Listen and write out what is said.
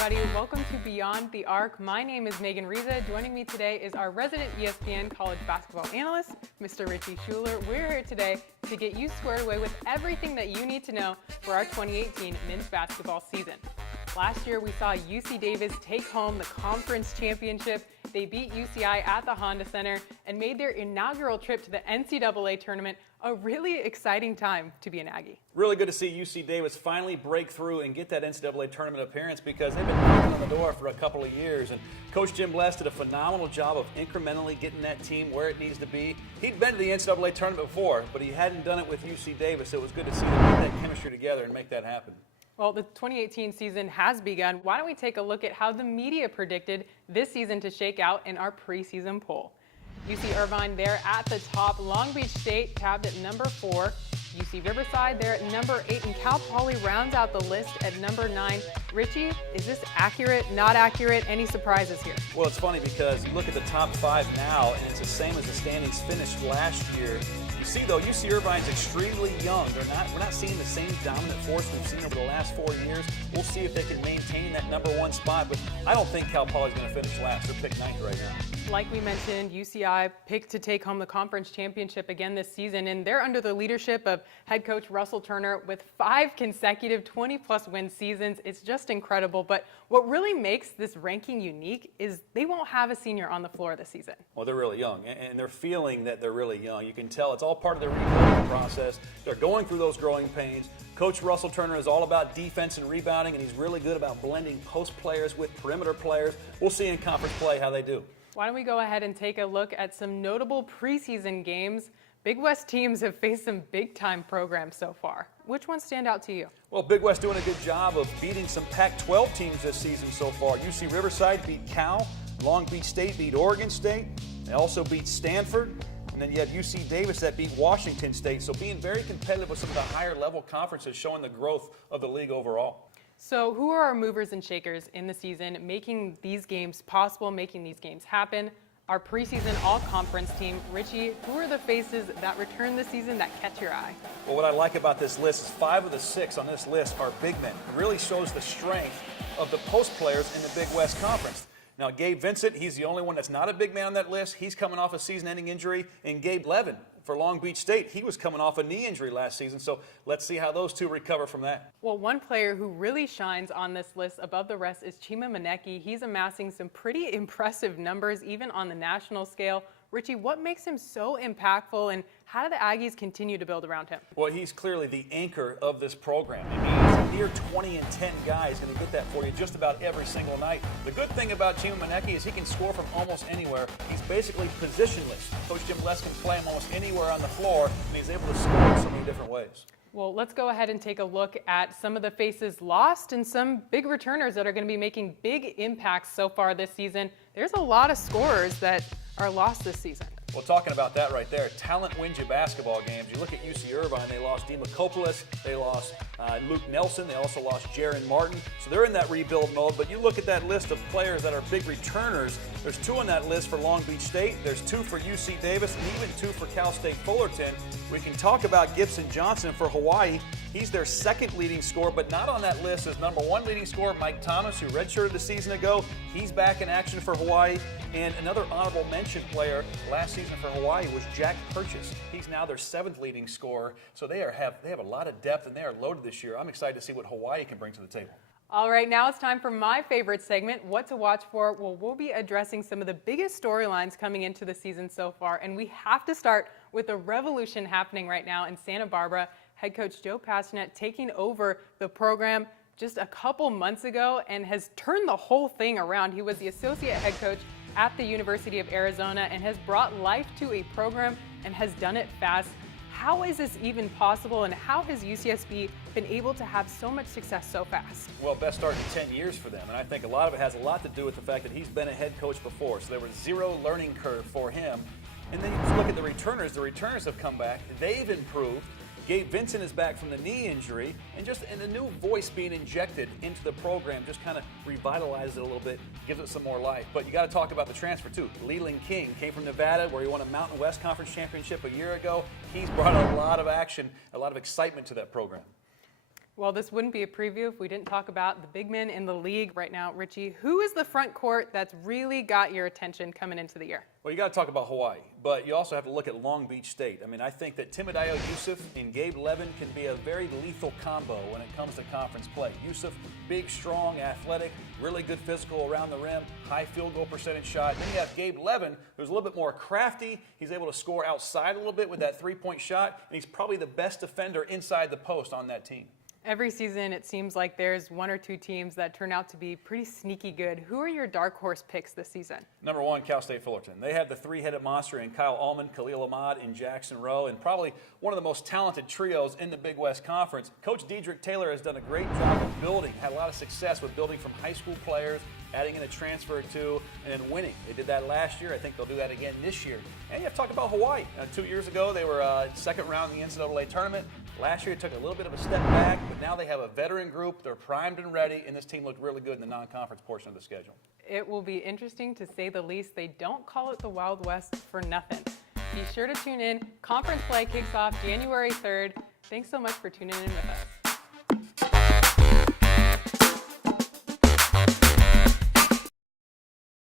everybody. Welcome to Beyond the Arc. My name is Reza. Joining me today is our resident ESPN college basketball analyst, Mr. Richie Schueler. We're here today to get you squared away with everything that you need to know for our 2018 men's basketball season. Last year, we saw UC Davis take home the conference championship. They beat UCI at the Honda Center and made their inaugural trip to the NCAA tournament a really exciting time to be an Aggie. Really good to see UC Davis finally break through and get that NCAA tournament appearance because they've been knocking on the door for a couple of years. And Coach Jim Bless did a phenomenal job of incrementally getting that team where it needs to be. He'd been to the NCAA tournament before, but he hadn't done it with UC Davis. So it was good to see them get that chemistry together and make that happen. Well, the 2018 season has begun. Why don't we take a look at how the media predicted this season to shake out in our preseason poll. UC Irvine there at the top. Long Beach State tabbed at number 4. UC Riverside there at number 8. And Cal Poly rounds out the list at number 9. Richie, is this accurate, not accurate? Any surprises here? Well, it's funny because you look at the top 5 now, and it's the same as the standings finished last year. You see, though, UC Irvine's extremely young. We're not seeing the same dominant force we've seen over the last 4 years. We'll see if they can maintain that number 1 spot, but I don't think Cal Poly's going to finish last. They're picked 9th right now. Like we mentioned, UCI picked to take home the conference championship again this season, and they're under the leadership of head coach Russell Turner with 5 consecutive 20-plus win seasons. It's just incredible, but what really makes this ranking unique is they won't have a senior on the floor this season. Well, they're really young, and they're feeling that they're really young. You can tell it's all part of the rebuilding process. They're going through those growing pains. Coach Russell Turner is all about defense and rebounding, and he's really good about blending post players with perimeter players. We'll see in conference play how they do. Why don't we go ahead and take a look at some notable preseason games. Big West teams have faced some big-time programs so far. Which ones stand out to you? Well, Big West doing a good job of beating some Pac-12 teams this season so far. UC Riverside beat Cal. Long Beach State beat Oregon State. They also beat Stanford. And then you have UC Davis that beat Washington State. So being very competitive with some of the higher-level conferences, showing the growth of the league overall. So who are our movers and shakers in the season, making these games possible, making these games happen? Our preseason all-conference team. Richie, who are the faces that return this season that catch your eye? Well, what I like about this list is 5 of the 6 on this list are big men. It really shows the strength of the post players in the Big West Conference. Now, Gabe Vincent, he's the only one that's not a big man on that list. He's coming off a season-ending injury. And Gabe Levin for Long Beach State, he was coming off a knee injury last season. So let's see how those two recover from that. Well, one player who really shines on this list above the rest is Chima Maneki. He's amassing some pretty impressive numbers, even on the national scale. Richie, what makes him so impactful, and how do the Aggies continue to build around him? Well, he's clearly the anchor of this program. I mean, he's a near 20-10 guy. He's going to get that for you just about every single night. The good thing about Chima Maneki is he can score from almost anywhere. He's basically positionless. Coach Jim Bless can play him almost anywhere on the floor, and he's able to score in so many different ways. Well, let's go ahead and take a look at some of the faces lost and some big returners that are going to be making big impacts so far this season. There's a lot of scorers that are lost this season. Well, talking about that right there, talent wins you basketball games. You look at UC Irvine, they lost Dima Kopolis, they lost Luke Nelson, they also lost Jaron Martin. So they're in that rebuild mode, but you look at that list of players that are big returners, there's 2 on that list for Long Beach State, there's 2 for UC Davis, and even 2 for Cal State Fullerton. We can talk about Gibson Johnson for Hawaii. He's their 2nd leading scorer, but not on that list is number 1 leading scorer, Mike Thomas, who redshirted a season ago. He's back in action for Hawaii. And another honorable mention player last season for Hawaii was Jack Purchase. He's now their 7th leading scorer. So they have a lot of depth, and they are loaded this year. I'm excited to see what Hawaii can bring to the table. All right, now it's time for my favorite segment, What to Watch For. Well, we'll be addressing some of the biggest storylines coming into the season so far, and we have to start with the revolution happening right now in Santa Barbara. Head coach Joe Pasternak taking over the program just a couple months ago and has turned the whole thing around. He was the associate head coach at the University of Arizona and has brought life to a program and has done it fast. How is this even possible, and how has UCSB been able to have so much success so fast? Well, best start in 10 years for them, and I think a lot of it has a lot to do with the fact that he's been a head coach before, so there was 0 learning curve for him. And then you just look at the returners have come back, they've improved. Gabe Vincent is back from the knee injury, and a new voice being injected into the program just kind of revitalizes it a little bit, gives it some more life. But you got to talk about the transfer too. Leland King came from Nevada, where he won a Mountain West Conference championship a year ago. He's brought a lot of action, a lot of excitement to that program. Well, this wouldn't be a preview if we didn't talk about the big men in the league right now. Richie, who is the front court that's really got your attention coming into the year? Well, you got to talk about Hawaii, but you also have to look at Long Beach State. I mean, I think that Timidayo Yusuf and Gabe Levin can be a very lethal combo when it comes to conference play. Yusuf, big, strong, athletic, really good physical around the rim, high field goal percentage shot. Then you have Gabe Levin, who's a little bit more crafty. He's able to score outside a little bit with that three-point shot, and he's probably the best defender inside the post on that team. Every season, it seems like there's one or two teams that turn out to be pretty sneaky good. Who are your dark horse picks this season? Number one, Cal State Fullerton. They have the three-headed monster in Kyle Allman, Khalil Ahmad, and Jackson Rowe, and probably one of the most talented trios in the Big West Conference. Coach Dedrick Taylor has done a great job of building, had a lot of success with building from high school players, adding in a transfer or two, and then winning. They did that last year. I think they'll do that again this year. And you have to talk about Hawaii. 2 years ago, they were second round in the NCAA tournament. Last year, it took a little bit of a step back, but now they have a veteran group. They're primed and ready, and this team looked really good in the non-conference portion of the schedule. It will be interesting to say the least. They don't call it the Wild West for nothing. Be sure to tune in. Conference play kicks off January 3rd. Thanks so much for tuning in with us.